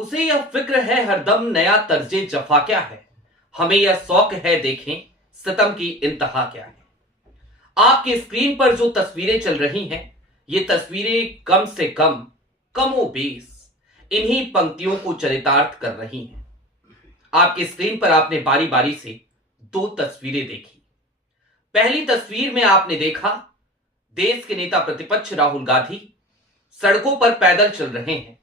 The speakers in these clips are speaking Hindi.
उसे यह फिक्र है हरदम नया तर्जे जफा क्या है। हमें यह शौक है देखें सितम की इंतहा क्या है। आपकी स्क्रीन पर जो तस्वीरें चल रही हैं, ये तस्वीरें कम से कम कमोबेश इन्हीं पंक्तियों को चरितार्थ कर रही हैं। आपकी स्क्रीन पर आपने बारी बारी से दो तस्वीरें देखी। पहली तस्वीर में आपने देखा देश के नेता प्रतिपक्ष राहुल गांधी सड़कों पर पैदल चल रहे हैं।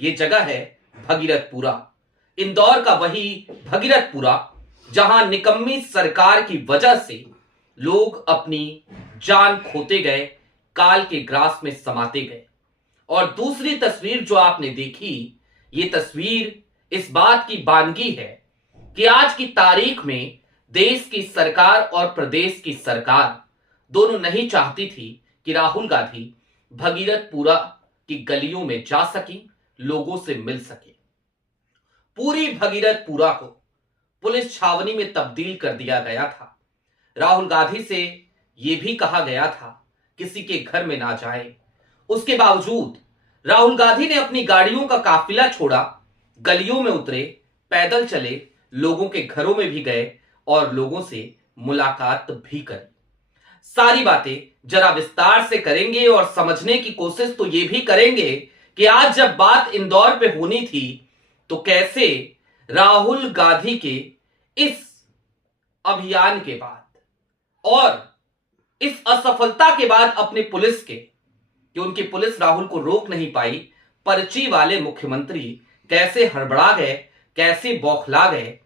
ये जगह है भगीरथपुरा, इंदौर का वही भगीरथपुरा जहां निकम्मी सरकार की वजह से लोग अपनी जान खोते गए, काल के ग्रास में समाते गए। और दूसरी तस्वीर जो आपने देखी, ये तस्वीर इस बात की बानगी है कि आज की तारीख में देश की सरकार और प्रदेश की सरकार दोनों नहीं चाहती थी कि राहुल गांधी भगीरथपुरा की गलियों में जा सके, लोगों से मिल सके। पूरी भगीरथपुरा को पुलिस छावनी में तब्दील कर दिया गया था। राहुल गांधी से यह भी कहा गया था किसी के घर में ना जाए। उसके बावजूद राहुल गांधी ने अपनी गाड़ियों का काफिला छोड़ा, गलियों में उतरे, पैदल चले, लोगों के घरों में भी गए और लोगों से मुलाकात भी करी। सारी बातें जरा विस्तार से करेंगे और समझने की कोशिश तो यह भी करेंगे कि आज जब बात इंदौर पे होनी थी तो कैसे राहुल गांधी के इस अभियान के बाद और इस असफलता के बाद अपने पुलिस के कि उनकी पुलिस राहुल को रोक नहीं पाई, पर्ची वाले मुख्यमंत्री कैसे हड़बड़ा गए, कैसे बौखला गए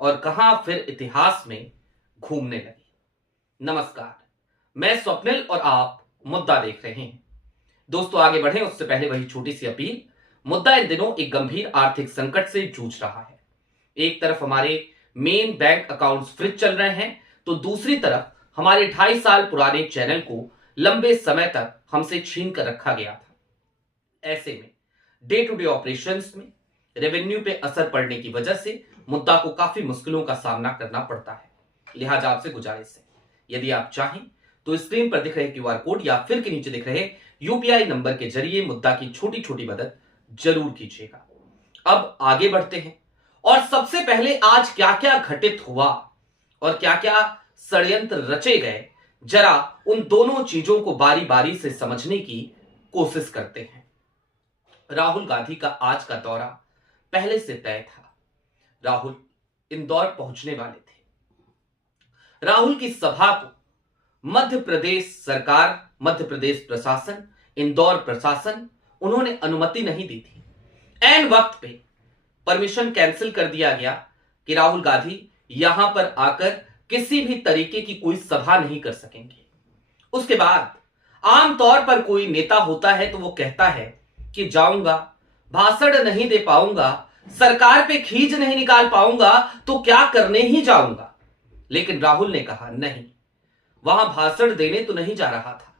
और कहां फिर इतिहास में घूमने लगे। नमस्कार, मैं स्वप्निल और आप मुद्दा देख रहे हैं। दोस्तों, आगे बढ़ें उससे पहले वही छोटी सी अपील। मुद्दा इन दिनों एक गंभीर आर्थिक संकट से जूझ रहा है। एक तरफ हमारे मेन बैंक अकाउंट्स फ्रीज चल रहे हैं, तो दूसरी तरफ हमारे 2.5 साल पुराने चैनल को लंबे समय तक हमसे छीन कर रखा गया था। ऐसे में डे टू डे ऑपरेशंस में रेवेन्यू पे असर पड़ने की वजह से मुद्दा को काफी मुश्किलों का सामना करना पड़ता है। लिहाजा आपसे गुजारिश है, यदि आप चाहें तो स्क्रीन पर दिख रहे क्यूआर कोड या फिर के नीचे दिख रहे यूपीआई नंबर के जरिए मुद्दा की छोटी छोटी मदद जरूर कीजिएगा। अब आगे बढ़ते हैं और सबसे पहले आज क्या क्या घटित हुआ और क्या क्या षड्यंत्र रचे गए, जरा उन दोनों चीजों को बारी बारी से समझने की कोशिश करते हैं। राहुल गांधी का आज का दौरा पहले से तय था। राहुल इंदौर पहुंचने वाले थे। राहुल की सभा को मध्य प्रदेश सरकार, मध्य प्रदेश प्रशासन, इंदौर प्रशासन, उन्होंने अनुमति नहीं दी थी। ऐन वक्त पे परमिशन कैंसिल कर दिया गया कि राहुल गांधी यहां पर आकर किसी भी तरीके की कोई सभा नहीं कर सकेंगे। उसके बाद आमतौर पर कोई नेता होता है तो वो कहता है कि जाऊंगा, भाषण नहीं दे पाऊंगा, सरकार पे खींच नहीं निकाल पाऊंगा, तो क्या करने ही जाऊंगा। लेकिन राहुल ने कहा नहीं, वहां भाषण देने तो नहीं जा रहा था,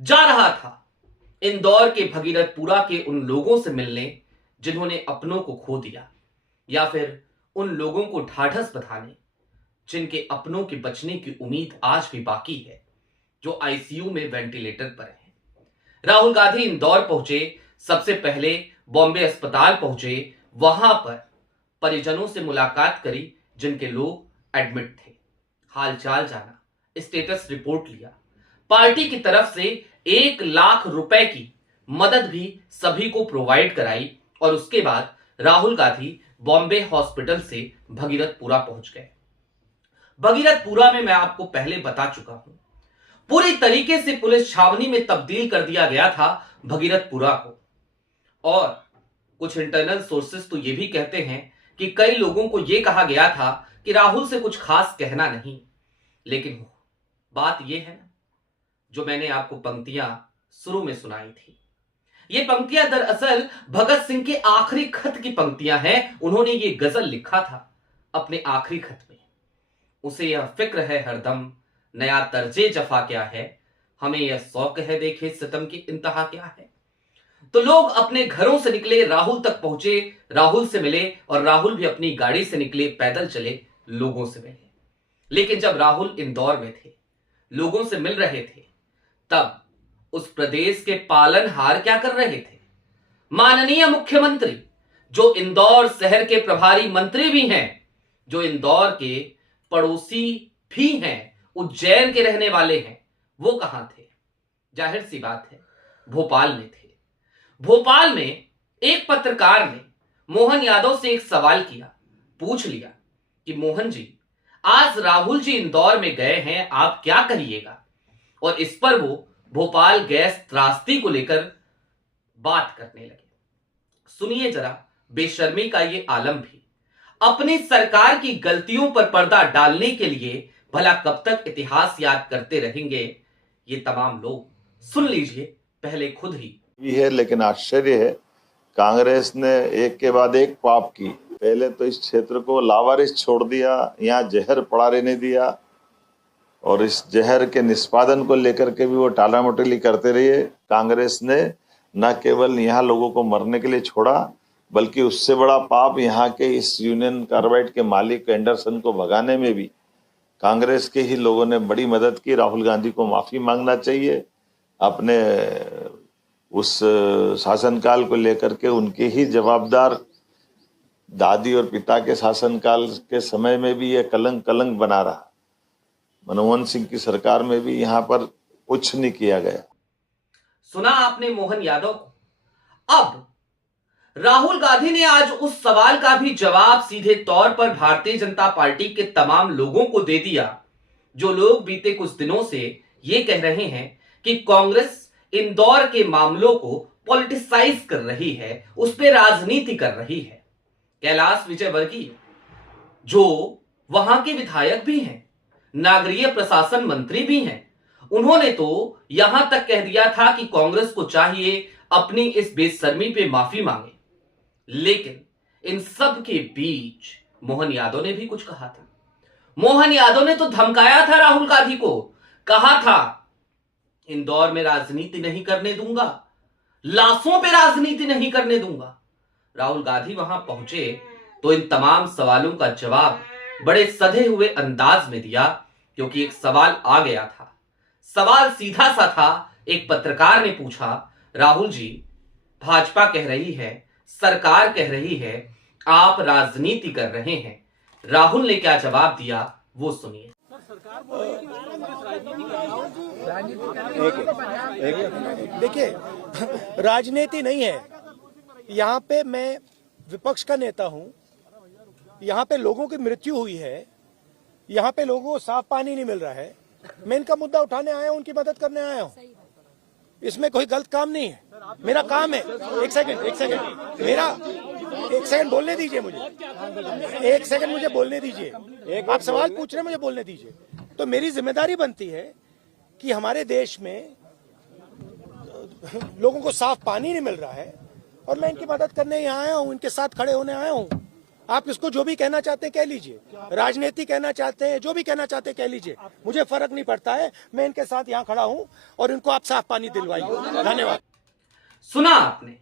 जा रहा था इंदौर के भगीरथपुरा के उन लोगों से मिलने जिन्होंने अपनों को खो दिया, या फिर उन लोगों को ढाढ़स बंधाने जिनके अपनों के बचने की उम्मीद आज भी बाकी है, जो आईसीयू में वेंटिलेटर पर है। राहुल गांधी इंदौर पहुंचे, सबसे पहले बॉम्बे अस्पताल पहुंचे, वहां पर परिजनों से मुलाकात करी जिनके लोग एडमिट थे, हालचाल जाना, स्टेटस रिपोर्ट लिया। पार्टी की तरफ से 1 लाख रुपए की मदद भी सभी को प्रोवाइड कराई और उसके बाद राहुल गांधी बॉम्बे हॉस्पिटल से भगीरथपुरा पहुंच गए। भगीरथपुरा में मैं आपको पहले बता चुका हूं, पूरी तरीके से पुलिस छावनी में तब्दील कर दिया गया था भगीरथपुरा को। और कुछ इंटरनल सोर्सेस तो यह भी कहते हैं कि कई लोगों को यह कहा गया था कि राहुल से कुछ खास कहना नहीं। लेकिन बात यह है ना, जो मैंने आपको पंक्तियां शुरू में सुनाई थी, ये पंक्तियां दरअसल भगत सिंह के आखिरी खत की पंक्तियां हैं। उन्होंने ये गजल लिखा था अपने आखिरी खत में। उसे यह फिक्र है हरदम नया तर्जे जफा क्या है, हमें यह शौक है देखे सितम की इंतहा क्या है। तो लोग अपने घरों से निकले, राहुल तक पहुंचे, राहुल से मिले और राहुल भी अपनी गाड़ी से निकले, पैदल चले, लोगों से मिले। लेकिन जब राहुल इंदौर में थे, लोगों से मिल रहे थे, तब उस प्रदेश के पालनहार क्या कर रहे थे? माननीय मुख्यमंत्री जो इंदौर शहर के प्रभारी मंत्री भी हैं, जो इंदौर के पड़ोसी भी हैं, उज्जैन के रहने वाले हैं, वो कहां थे? जाहिर सी बात है, भोपाल में थे। भोपाल में एक पत्रकार ने मोहन यादव से एक सवाल किया, पूछ लिया कि मोहन जी, आज राहुल जी इंदौर में गए हैं, आप क्या कहिएगा? और इस पर वो भोपाल गैस त्रासदी को लेकर बात करने लगे। सुनिए जरा बेशर्मी का ये आलम भी। अपनी सरकार की गलतियों पर पर्दा डालने के लिए भला कब तक इतिहास याद करते रहेंगे ये तमाम लोग? सुन लीजिए पहले खुद ही है। लेकिन आश्चर्य है, कांग्रेस ने एक के बाद एक पाप की। पहले तो इस क्षेत्र को लावारिस छोड़ दिया, यहाँ जहर पड़ा रहने दिया, और इस जहर के निष्पादन को लेकर के भी वो टालामटोली करते रहे। कांग्रेस ने न केवल यहाँ लोगों को मरने के लिए छोड़ा, बल्कि उससे बड़ा पाप यहाँ के इस यूनियन कार्बाइड के मालिक एंडरसन को भगाने में भी कांग्रेस के ही लोगों ने बड़ी मदद की। राहुल गांधी को माफी मांगना चाहिए। अपने उस शासनकाल को लेकर के उनके ही जवाबदार दादी और पिता के शासनकाल के समय में भी ये कलंक बना रहा। मनमोहन सिंह की सरकार में भी यहाँ पर कुछ नहीं किया गया। सुना आपने मोहन यादव को। अब राहुल गांधी ने आज उस सवाल का भी जवाब सीधे तौर पर भारतीय जनता पार्टी के तमाम लोगों को दे दिया, जो लोग बीते कुछ दिनों से ये कह रहे हैं कि कांग्रेस इंदौर के मामलों को पॉलिटिसाइज कर रही है, उस पर राजनीति कर रही है। कैलाश विजयवर्गीय, जो वहां के विधायक भी हैं, नागरिक प्रशासन मंत्री भी हैं, उन्होंने तो यहां तक कह दिया था कि कांग्रेस को चाहिए अपनी इस बेशर्मी पे माफी मांगे। लेकिन इन सब के बीच मोहन यादव ने भी कुछ कहा था। मोहन यादव ने तो धमकाया था राहुल गांधी को, कहा था इंदौर में राजनीति नहीं करने दूंगा, लाशों पे राजनीति नहीं करने दूंगा। राहुल गांधी वहां पहुंचे तो इन तमाम सवालों का जवाब बड़े सधे हुए अंदाज में दिया, क्योंकि एक सवाल आ गया था। सवाल सीधा सा था। एक पत्रकार ने पूछा, राहुल जी, भाजपा कह रही है, सरकार कह रही है, आप राजनीति कर रहे हैं। राहुल ने क्या जवाब दिया वो सुनिए। देखिए, राजनीति नहीं है यहाँ पे। मैं विपक्ष का नेता हूँ। यहाँ पे लोगों की मृत्यु हुई है, यहाँ पे लोगों को साफ पानी नहीं मिल रहा है। मैं इनका मुद्दा उठाने आया हूँ, उनकी मदद करने आया हूँ। इसमें कोई गलत काम नहीं है। मेरा काम है। एक सेकंड मेरा एक सेकंड बोलने दीजिए मुझे। एक सेकंड मुझे बोलने दीजिए। आप सवाल पूछ रहे हैं, मुझे बोलने दीजिए। तो मेरी जिम्मेदारी बनती है कि हमारे देश में लोगों को साफ पानी नहीं मिल रहा है और मैं इनकी मदद करने यहाँ आया हूँ, इनके साथ खड़े होने आया हूँ। आप इसको जो भी कहना चाहते हैं कह लीजिए, राजनीति कहना चाहते हैं, जो भी कहना चाहते हैं कह लीजिए, मुझे फर्क नहीं पड़ता है। मैं इनके साथ यहाँ खड़ा हूँ और इनको आप साफ पानी दिलवाइए। धन्यवाद। सुना आपने।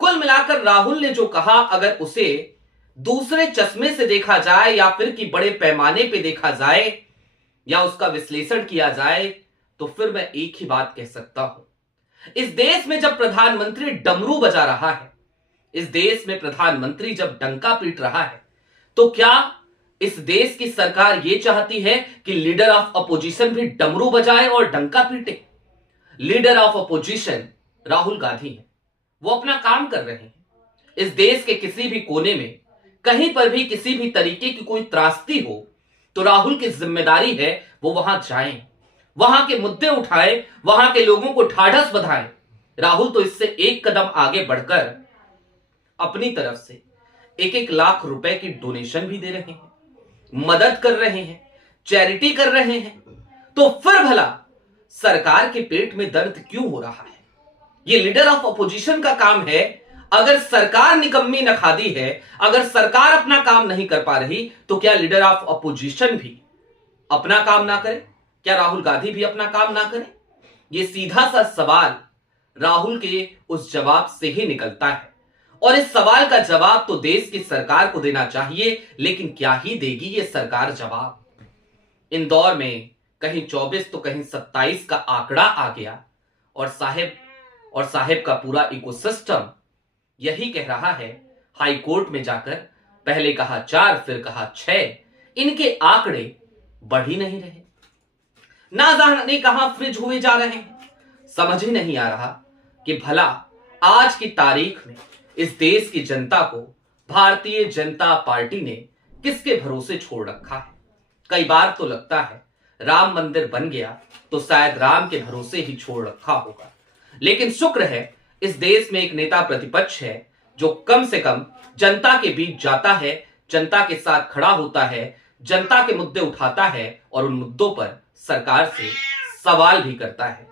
कुल मिलाकर राहुल ने जो कहा, अगर उसे दूसरे चश्मे से देखा जाए या फिर कि बड़े पैमाने पे देखा जाए या उसका विश्लेषण किया जाए, तो फिर मैं एक ही बात कह सकता हूं। इस देश में जब प्रधानमंत्री डमरू बजा रहा है, इस देश में प्रधानमंत्री जब डंका पीट रहा है, तो क्या इस देश की सरकार यह चाहती है कि लीडर ऑफ अपोजिशन भी डमरू बजाए और डंका पीटे? Leader of opposition Rahul Gandhi है, वो अपना काम कर रहे हैं। इस देश के किसी भी कोने में कहीं पर भी किसी भी तरीके की कोई त्रासदी हो तो राहुल की जिम्मेदारी है वो वहां जाएं, वहां के मुद्दे उठाएं, वहां के लोगों को ढाढ़स बंधाएं। राहुल तो इससे एक कदम आगे बढ़कर अपनी तरफ से 1-1 लाख रुपए की डोनेशन भी दे रहे हैं, मदद कर रहे हैं, चैरिटी कर रहे हैं। तो फिर भला सरकार के पेट में दर्द क्यों हो रहा है? ये लीडर ऑफ अपोजिशन का काम है। अगर सरकार निकम्मी नखादी है, अगर सरकार अपना काम नहीं कर पा रही, तो क्या लीडर ऑफ अपोजिशन भी अपना काम ना करे? क्या राहुल गांधी भी अपना काम ना करे? ये सीधा सा सवाल राहुल के उस जवाब से ही निकलता है, और इस सवाल का जवाब तो देश की सरकार को देना चाहिए। लेकिन क्या ही देगी ये सरकार जवाब? इंदौर में कहीं 24 तो कहीं 27 का आंकड़ा आ गया, और साहेब का पूरा इकोसिस्टम यही कह रहा है, हाई कोर्ट में जाकर पहले कहा 4 फिर कहा 6, इनके आंकड़े बढ़ ही नहीं रहे। ना जाने कहां फ्रिज हुए जा रहे हैं। समझ ही नहीं आ रहा कि भला आज की तारीख में इस देश की जनता को भारतीय जनता पार्टी ने किसके भरोसे छोड़ रखा है। कई बार तो लगता है राम मंदिर बन गया तो शायद राम के भरोसे ही छोड़ रखा होगा। लेकिन शुक्र है इस देश में एक नेता प्रतिपक्ष है जो कम से कम जनता के बीच जाता है, जनता के साथ खड़ा होता है, जनता के मुद्दे उठाता है और उन मुद्दों पर सरकार से सवाल भी करता है।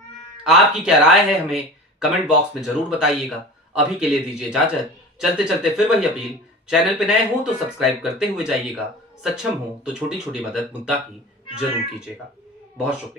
आपकी क्या राय है हमें कमेंट बॉक्स में जरूर बताइएगा। अभी के लिए दीजिए इजाजत। चलते चलते फिर वही अपील, चैनल पे नए हो तो सब्सक्राइब करते हुए जाइएगा, सक्षम हो तो छोटी छोटी मदद मुद्दा की जरूर कीजिएगा। बहुत शुक्रिया।